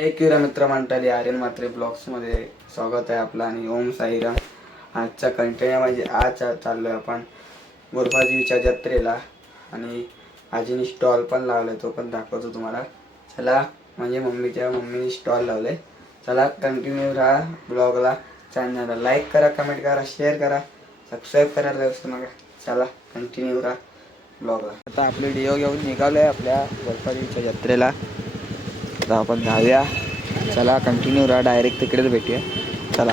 एकविरा मित्र मंडळी आर्यन मात्रे ब्लॉग्समध्ये स्वागत आहे आपलं आणि ओम साईराम. आजचा कंटिन्यू म्हणजे आज चाललो आहे आपण गुरुबाजीच्या जत्रेला आणि आजीने स्टॉल पण लावलाय तो पण दाखवतो तुम्हाला. चला म्हणजे मम्मीच्या मम्मीने स्टॉल लावले चला कंटिन्यू राहा ब्लॉगला. चॅनलला लाईक करा कमेंट करा शेअर करा सबस्क्राईब करायला विसरू नका. चला कंटिन्यू राहा ब्लॉगला. आता आपले डिओ घेऊन निघालो आहे आपल्या गुरुबाजीच्या जत्रेला. आता आपण जाऊया चला कंटिन्यू राहा डायरेक्ट तिकडेच भेटूया. चला.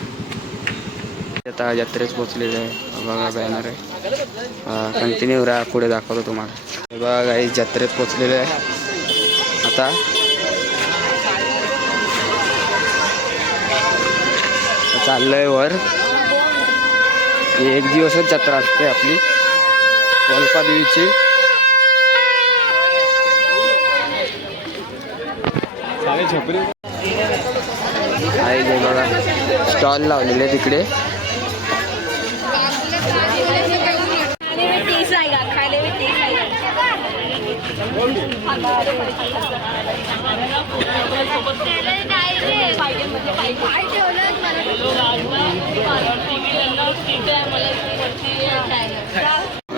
आता जत्रेत पोचलेलं आहे. बघा बॅनर आहे. कंटिन्यू राहा पुढे दाखवतो तुम्हाला. हे बघा काही जत्रेत पोचलेलं आहे. आता चाललंय वर. एक दिवसच जत्रा असते आपली. कोलपा देवीची आहे जे बघा स्टॉल लावलेले तिकडे.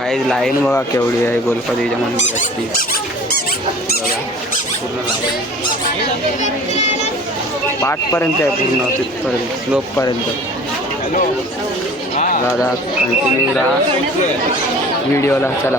गाईज काही लाईन बघा केवढी आहे. गोलपतीच्या मंदिराची. बघा पूर्ण लाईन पाठपर्यंत आहे पूर्ण तिथपर्यंत स्लोपपर्यंत. दादा कंटिन्यू राहा. व्हिडिओला चला.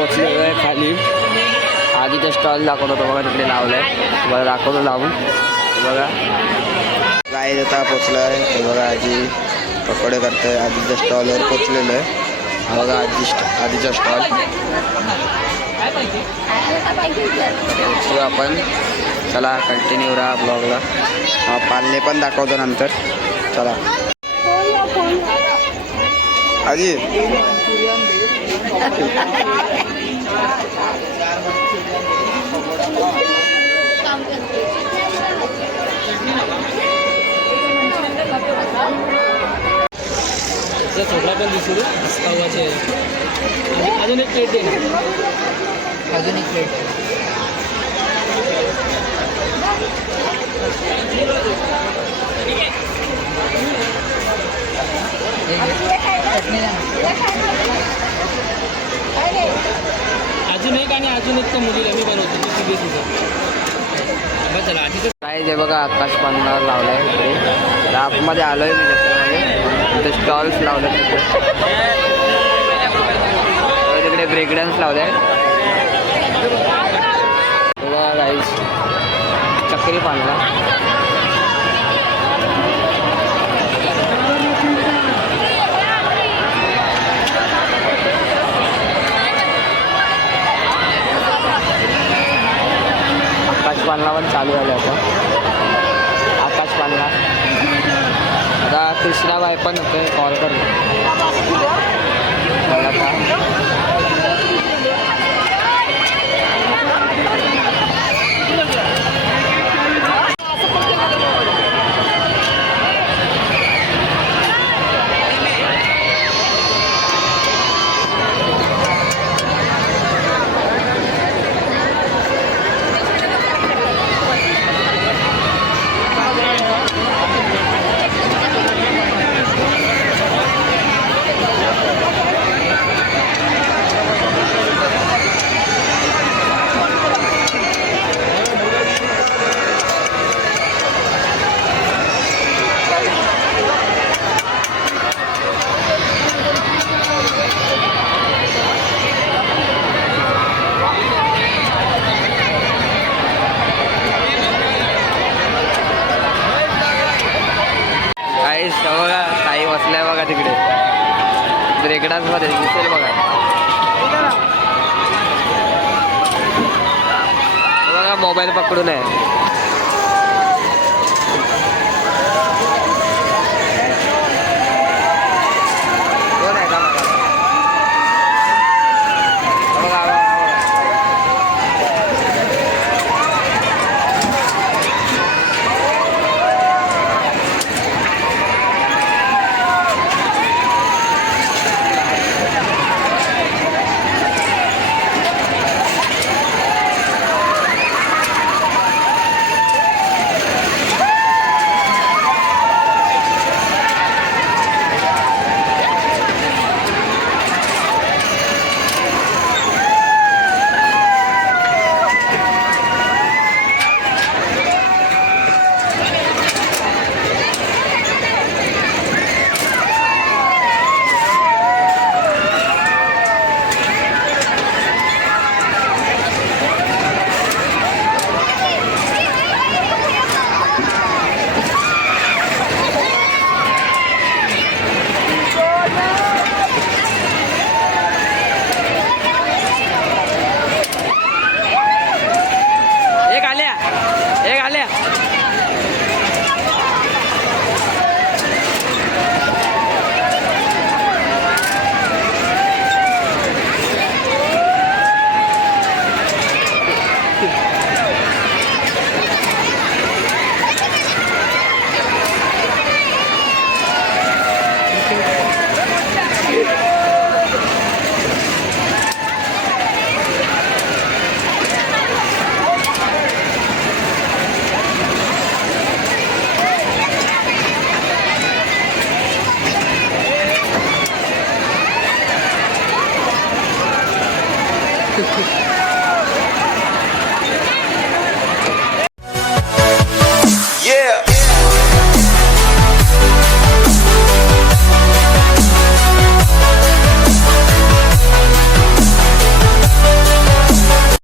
पोचलेलो आहे खाली. आधीचा स्टॉल दाखवत होतो बघा तिकडे आहे बघा दाखवतो लावून. बघा. काय आता पोचलं आहे बघा आजी पकोडे करतोय. आधीच्या स्टॉलवर पोचलेलं आहे. बघा आजी आधीचा स्टॉल पोचलो आपण. चला कंटिन्यू राहा ब्लॉगला पालने पण दाखवतो नंतर. चला. आजी. ચોકડા પણ દીધું ખાવા છે આજની પ્લેટ દે આજની પ્લેટ ચટણી ना अजून एक आणि अजून एक मुलीला मी बनवतो ती चला काय ते बघा आकाश पानावर लावलाय इकडे. आतमध्ये आलोय मी जत्रेमध्ये स्टॉल्स लावले तिथे. तिकडे ब्रेक डान्स लावलाय बघा गाईस चक्री पानला आकाश पानला पण चालू झालं होतं. आकाश पानला आता कृष्णाबाई पण होते कॉल कर बघा का काही बघा काही बसलाय बघा तिकडे ब्रेक डान्समध्ये दिसेल बघा. बघा मोबाईल पकडून आहे.